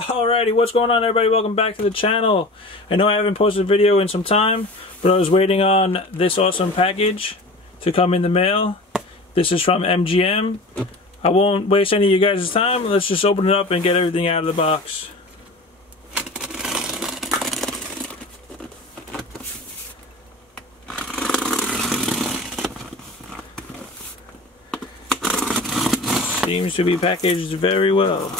Alrighty, what's going on, everybody? Welcome back to the channel. I know I haven't posted a video in some time, but I was waiting on this awesome package to come in the mail. This is from MGM. I won't waste any of you guys' time. Let's just open it up and get everything out of the box. Seems to be packaged very well.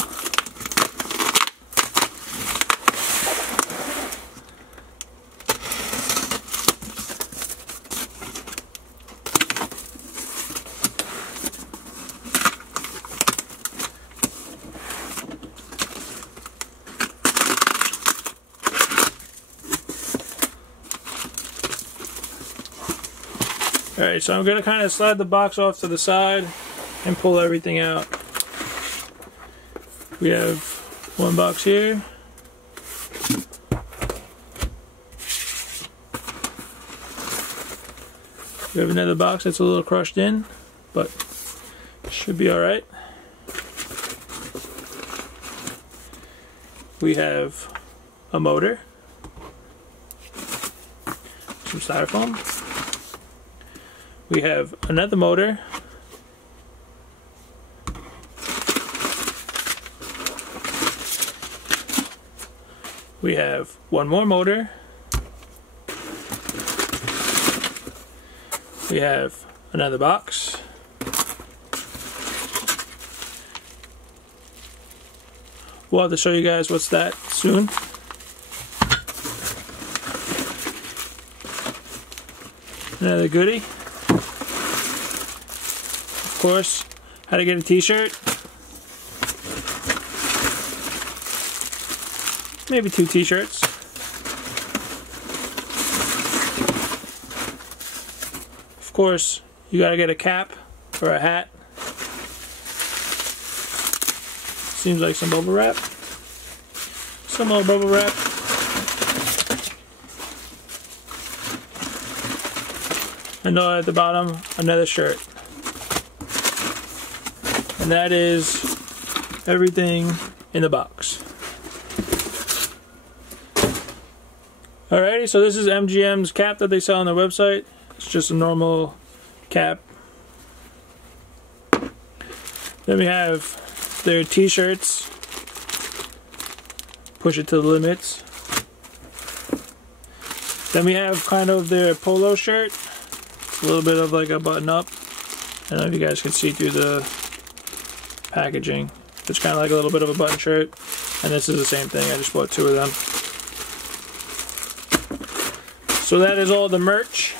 Alright, so I'm going to kind of slide the box off to the side and pull everything out. We have one box here. We have another box that's a little crushed in, but should be alright. We have a motor, some styrofoam. We have another motor. We have one more motor. We have another box. We'll have to show you guys what's that soon. Another goodie. Of course, how to get a t-shirt. Maybe 2 t-shirts. Of course, you gotta get a cap or a hat. Seems like some bubble wrap. Some more bubble wrap. And at the bottom, another shirt. And that is everything in the box. Alrighty, so this is MGM's cap that they sell on their website. It's just a normal cap. Then we have their t-shirts. Push it to the limits. Then we have kind of their polo shirt. It's a little bit of like a button up. I don't know if you guys can see through the packaging. It's kind of like a little bit of a button shirt. And this is the same thing. I just bought 2 of them. So that is all the merch.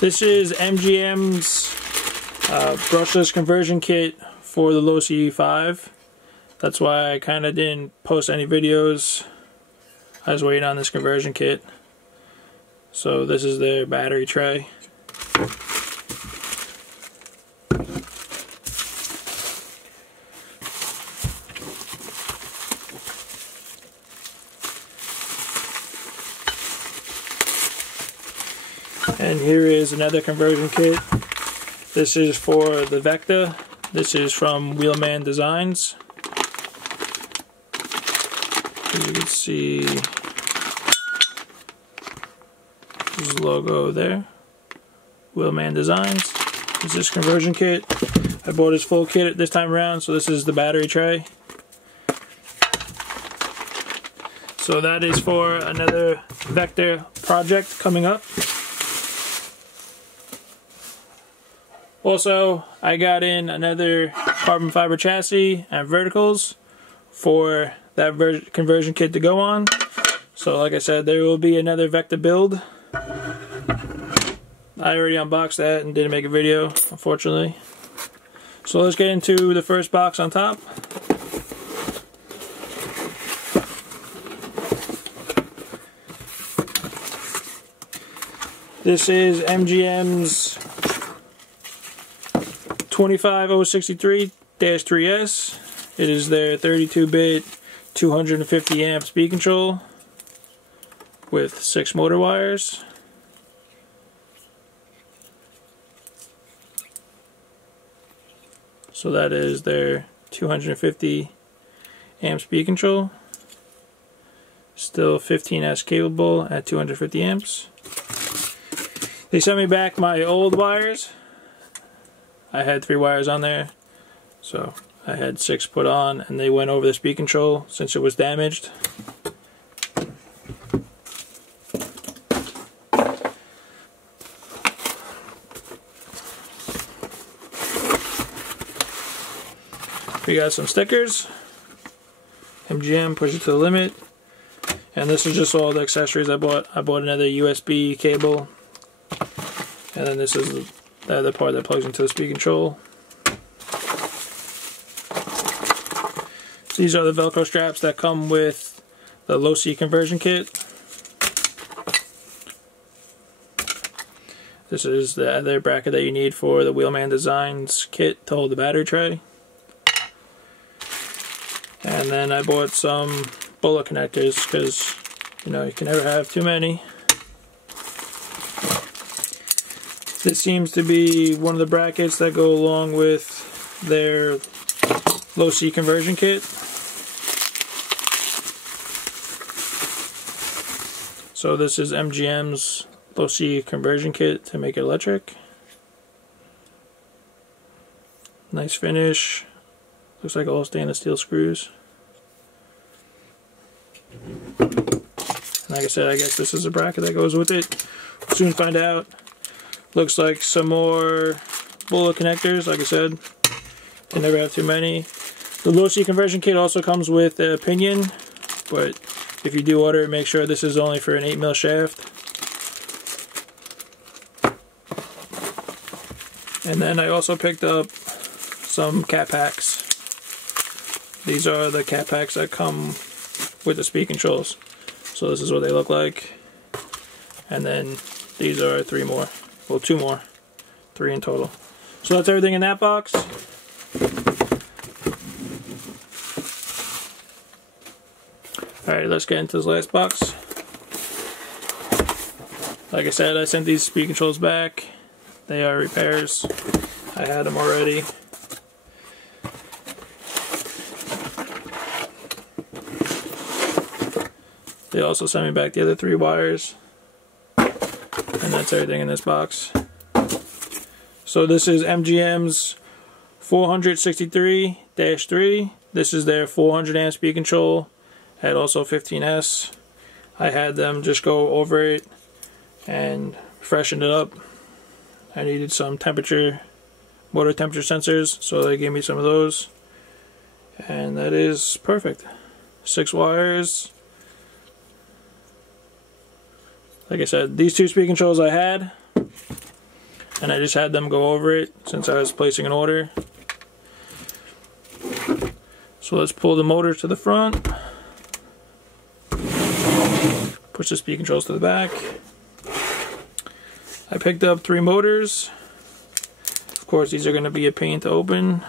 This is MGM's Brushless Conversion Kit for the low CE5. That's why I kind of didn't post any videos. I was waiting on this conversion kit. So this is their battery tray. And here is another conversion kit. This is for the Vecta. This is from Wheelman Designs. As you can see, there's the logo there. Wheelman Designs. This is conversion kit. I bought his full kit this time around, so this is the battery tray. So that is for another Vecta project coming up. Also, I got in another carbon fiber chassis and verticals for that conversion kit to go on. So like I said, there will be another Vecta build. I already unboxed that and didn't make a video, unfortunately. So let's get into the first box on top. This is MGM's 25063-3S. It is their 32-bit 250 amp speed control. with 6 motor wires. So that is their 250 amp speed control. Still 15S capable at 250 amps. They sent me back my old wires. I had 3 wires on there, so I had 6 put on, and they went over the speed control since it was damaged. We got some stickers. MGM, push it to the limit. And this is just all the accessories I bought. I bought another USB cable. And then this is the other part that plugs into the speed control. These are the Velcro straps that come with the low-C conversion kit. This is the other bracket that you need for the Wheelman Designs kit to hold the battery tray. And then I bought some bullet connectors because, you know, you can never have too many. This seems to be one of the brackets that go along with their low-C conversion kit. So this is MGM's low-C conversion kit to make it electric. Nice finish. Looks like all stainless steel screws. Like I said, I guess this is a bracket that goes with it. We'll soon find out. Looks like some more bullet connectors. Like I said, they never have too many. The low-C conversion kit also comes with a pinion, but if you do order it, make sure this is only for an 8mm shaft. And then I also picked up some cat packs. These are the cat packs that come with the speed controls. So this is what they look like. And then these are 3 more. Well, 2 more. 3 in total. So that's everything in that box. Alright, let's get into this last box. Like I said, I sent these speed controls back. They are repairs. I had them already. They also sent me back the other 3 wires. And that's everything in this box. So this is MGM's 463-3. This is their 400 amp speed control. Had also 15S. I had them just go over it and freshen it up. I needed some motor temperature sensors, so they gave me some of those. And that is perfect. 6 wires. Like I said, these 2 speed controls I had, and I just had them go over it since I was placing an order. So let's pull the motor to the front, push the speed controls to the back. I picked up 3 motors. Of course, these are going to be a pain to open.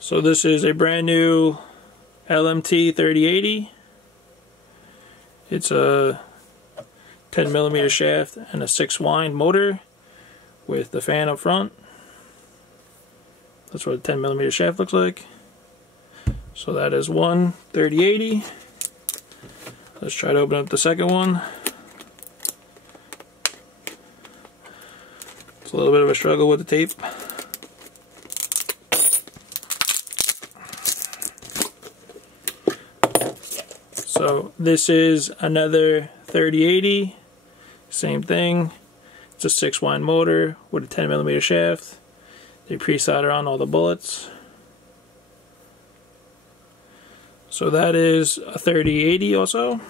So this is a brand new LMT 3080. It's a 10mm shaft and a 6-wind motor with the fan up front. That's what a 10mm shaft looks like. So that is one 3080. Let's try to open up the second one. It's a little bit of a struggle with the tape. So this is another 3080, same thing. It's a 6-wind motor with a 10mm shaft. They pre-solder on all the bullets. So that is a 3080 also.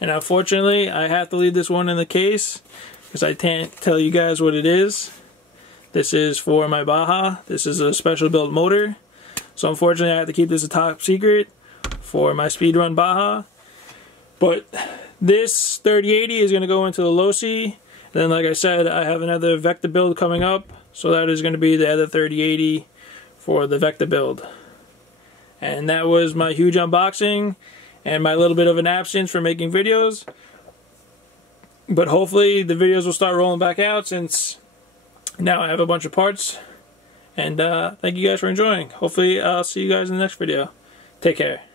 And unfortunately, I have to leave this one in the case because I can't tell you guys what it is. This is for my Baja. This is a special built motor. So unfortunately, I have to keep this a top secret for my speedrun Baja. But this 3080 is going to go into the low C, Then, like I said, I have another Vector build coming up, so that is going to be the other 3080 for the Vector build. And that was my huge unboxing and my little bit of an absence for making videos. But hopefully the videos will start rolling back out, since now I have a bunch of parts. And thank you guys for enjoying. Hopefully I'll see you guys in the next video. Take care.